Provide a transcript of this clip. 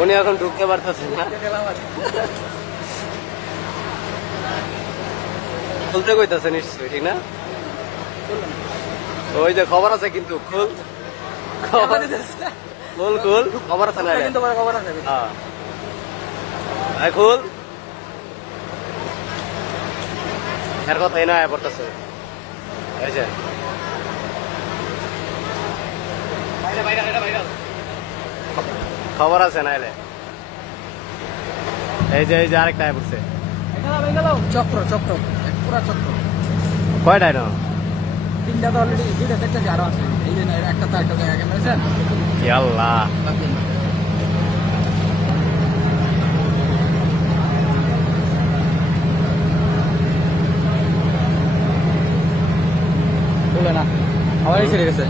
উনি এখন ঢুকতে পারতেছে না, খুলতে কইতাছে নিশ্চয়ই, ঠিক না? ওই যে খবর আছে কিন্তু, খুল খবর, খুল খুল, খবর আছে না? হ্যাঁ খুল, এর কথাই না পড়তেছে। এই যে খবর আছে না এলে, এই যে আরেকটা পড়ছে চক্র চক্র পুরা চক্র। কয়টাই না? তিনটা তো অলরেডি, দুইটা দেখতেছি আরো আছে। এই যে একটা তো একটা জায়গায় মেরেছেন। আল্লাহ, বলে না আবার ছেড়ে গেছে।